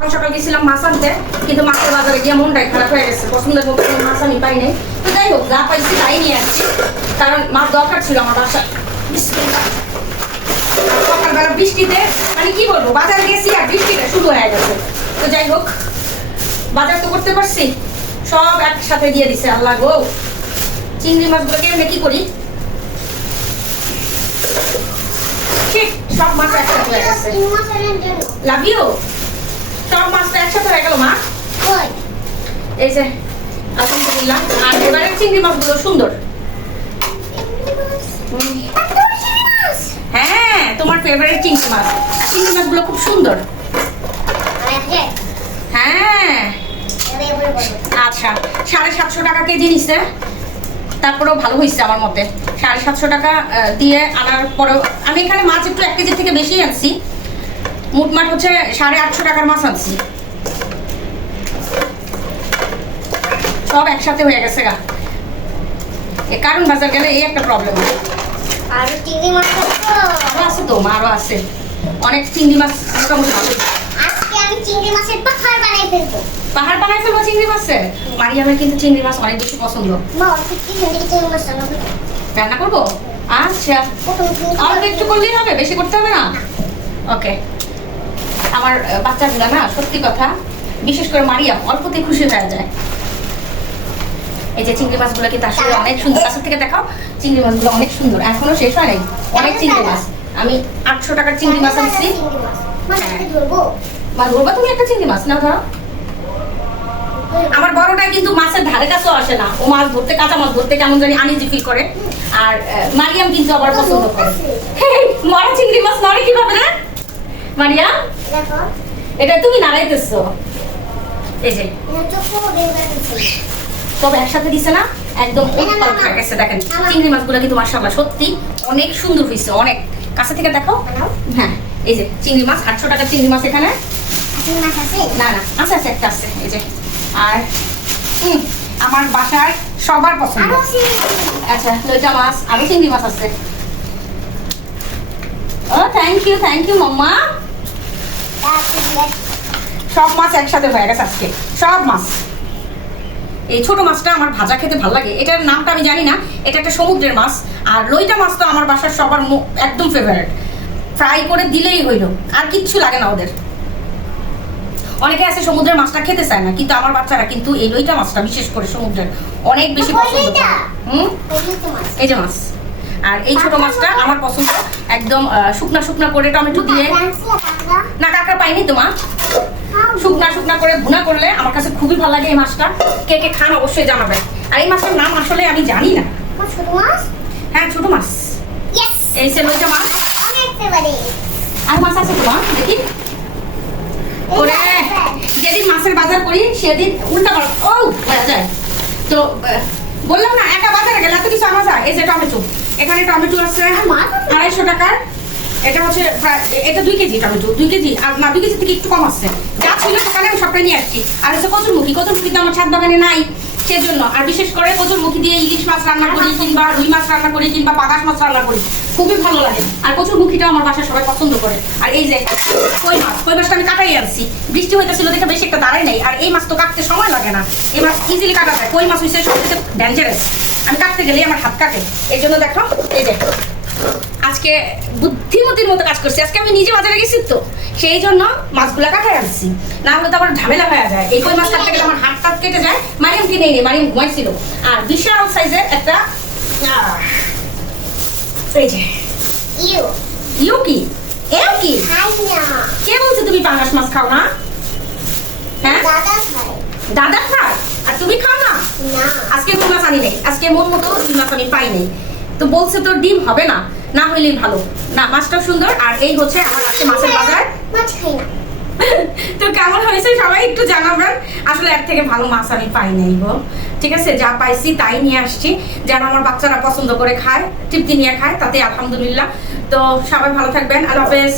সকাল গেছিলাম মাছ আনতে, কিন্তু মাছের বাজারে গিয়ে মনটাই খারাপ হয়ে গেছে। পছন্দের মতো কোনো মাছ আমি পাই নাই। তো যাই হোক, যা পাইছি তাই নিয়ে আসছি, কারণ মাছ দরকার ছিল আমার বাসায়। সকালবেলা বৃষ্টিতে মানে কি বলবো, বাজারে গেছি আর বৃষ্টিটা শুরু হয়ে গেছে। তো যাই হোক, বাজার তো করতে পারছি, সব একসাথে দিয়ে দিছে আল্লাহ গো। চিংড়ি মাছগুলোকে আমি কি করি, ঠিক সব মাছ একসাথে হয়ে গেছে। Love you. সব মাছটা একসাথে হয়ে গেল মা। এই যে আলহামদুলিল্লাহ। আর এবারে চিংড়ি মাছগুলো সুন্দর। হ্যাঁ, তোমার ফেভারিট চিংড়ি মাছ। চিংড়ি মাছগুলো খুব সুন্দর। হ্যাঁ আচ্ছা, 750 টাকা কেজি নিচ্ছে। তারপরেও ভালো হয়েছে আমার মতে। 750 টাকা দিয়ে আনার পরেও আমি এখানে মাছ একটু 1 কেজি থেকে বেশি আনছি। মোটমাট হচ্ছে 850 টাকার মাছ আনছি। সব একসাথে হয়ে গেছে গা। কারণ বাজার গেলে এই একটা প্রবলেম আর চিংড়ি মাছ আরো আছে তো, আরো আছে অনেক চিংড়ি মাছ। মোটামুটি ভালো। আজকে আমি চিংড়ি মাছের পাহাড় বানাই ফেলবো। পাহাড় বানাই ফেলবো চিংড়ি মাছের? মারিয়ামের কিন্তু চিংড়ি মাছ অনেক বেশি পছন্দ। মা অল্প একটু চিংড়ি মাছ রান্না করবো? আচ্ছা, অল্প একটু করলেই হবে, বেশি করতে হবে না। ওকে। আমার বাচ্চাগুলা না, সত্যি কথা, বিশেষ করে মারিয়াম অল্পতে খুশি হয়ে যায়। এই যে চিংড়ি মাছগুলো কিন্তু আসলে অনেক সুন্দর। কাছ থেকে দেখাও, চিংড়ি মাছগুলো অনেক সুন্দর। এখনো শেষ হয় নাই, অনেক চিংড়ি মাছ। আমি 800 টাকার চিংড়ি মাছ আনছি। মা ধরবা তুমি একটা চিংড়ি মাছ? না ধরো। আমার বড়টাই কিন্তু মাছের ধারে কাছেও আসে না। ও মাছ ধরতে, কাঁচা মাছ ধরতে কেমন জানি আনইজি ফিল করে। আর মারিয়াম কিন্তু আবার পছন্দ করে। মরা চিংড়ি মাছ নড়ে কিভাবে রে মারিয়াম? এটা তুমি নাড়াইতেছো। এই যে সব একসাথে দিছে না, একদম উৎপাল হয়ে গেছে। দেখেন চিংড়ি মাছগুলো কিন্তু মাশাআল্লাহ সত্যি অনেক সুন্দর হয়েছে। অনেক কাছে থেকে দেখো। হ্যাঁ, এই যে চিংড়ি মাছ, 800 টাকার চিংড়ি মাছ এখানে। না না, আছে আছে, একটা আছে। এই যে আর আমার বাসার সবার পছন্দ। আচ্ছা, লইটা মাছ, আরো চিংড়ি মাছ আছে। ও থ্যাংক ইউ মাম্মা। সব মাছ একসাথে হয়ে গেছে আজকে, সব মাছ। এই ছোট মাছটা আমার ভাজা খেতে ভালো লাগে। এটার নামটা আমি জানি না, এটা একটা সমুদ্রের মাছ। আর লইটা মাছ তো আমার বাসার সবার একদম ফেভারিট। ফ্রাই করে দিলেই হইল, আর কিচ্ছু লাগে না ওদের। অনেকে আছে সমুদ্রের মাছটা খেতে চায় না, কিন্তু আমার বাচ্চারা কিন্তু এই লইটা মাছটা বিশেষ করে সমুদ্রের অনেক বেশি পছন্দ করে। এই যে মাছ, আর এই ছোট মাছটা আমার পছন্দ। একদম শুকনা শুকনা করে টমেটো দিয়ে। না, কাঁকড়া পাইনি তো মা। শুকনা করে ভুনা করলে আমার কাছে খুবই ভালো লাগে এই মাছটা। কে কে খান অবশ্যই জানাবেন। আর এই মাছের নাম আসলে আমি জানি না। হ্যাঁ, ছোট মাছ। এই সে লইটা মাছ। আর মাছ আছে তো মা, দেখি। ওরে, যেদিন মাছের বাজার করি সেদিন উল্টা পাল্টা হয়ে যায়। তো বললাম না, একা বাজারে গেলে এত কিছু আনা যায়। এই যে টমেটো, এখানে টমেটো আছে 250 টাকার। এটা হচ্ছে এটা 2 কেজি টমেটো, 2 কেজি। আর না, 2 কেজি থেকে একটু কম আসছে। যা ছিল সকালে আমি সবটাই নিয়ে আসছি। আর হচ্ছে কচুরমুখী তো আমার ছাদ বাগানে নাই, সেজন্য। আর বিশেষ করে কচুরমুখী দিয়ে ইলিশ মাছ রান্না করি, কিংবা রুই মাছ রান্না করি, কিংবা পাঙাশ মাছ রান্না করি, খুবই ভালো লাগে। আর কচুরমুখীটা আমার বাসায় সবাই পছন্দ করে। আর এই যে কই মাছটা আমি কাটাই আনছি। বৃষ্টি হইতেছিল দেখে বেশি একটা দাঁড়াই নাই। আর এই মাছ তো কাটতে সময় লাগে না, এই মাছ ইজিলি কাটা যায়। কই মাছ হচ্ছে সবথেকে ডেঞ্জারাস, আমি কাটতে গেলেই আমার হাত কাটে। এই জন্য দেখো, এই যে আজকে বুদ্ধিমতির মতো কাজ করছি। আজকে আমি নিজে বাজারে গেছি তো, সেই জন্য মাছগুলা কাটাই আনছি। না হলে তো আমার ঝামেলা হয়ে যায়। এই কই মাছ কাটতে গেলে আমার হাত টাত কেটে যায়। মারিয়াম কিনে নেই, মারিয়াম ঘুমাইছিল। আর বিশাল সাইজের একটা এই যে ইউ কি এও কি, কে বলছে তুমি পাঙাশ মাছ খাও না? হ্যাঁ, দাদা খায় আর তুমি খাও না? আজকে রুই মাছ আনি নেই, আজকে মন মতো রুই মাছ আমি পাই নাই। তো বলছে তো ডিম হবে না, না হইলেই ভালো। না, মাছটাও সুন্দর। আর এই হচ্ছে আমার আজকে মাছের বাজার। তো কেমন হয়েছে সবাই একটু জানাবেন। আসলে এর থেকে ভালো মাছ আমি পাই নাই গো। ঠিক আছে, যা পাইছি তাই নিয়ে আসছি, যেন আমার বাচ্চারা পছন্দ করে খায়, তৃপ্তি নিয়ে খায়, তাতে আলহামদুলিল্লাহ। তো সবাই ভালো থাকবেন। আল্লাহ হাফেজ।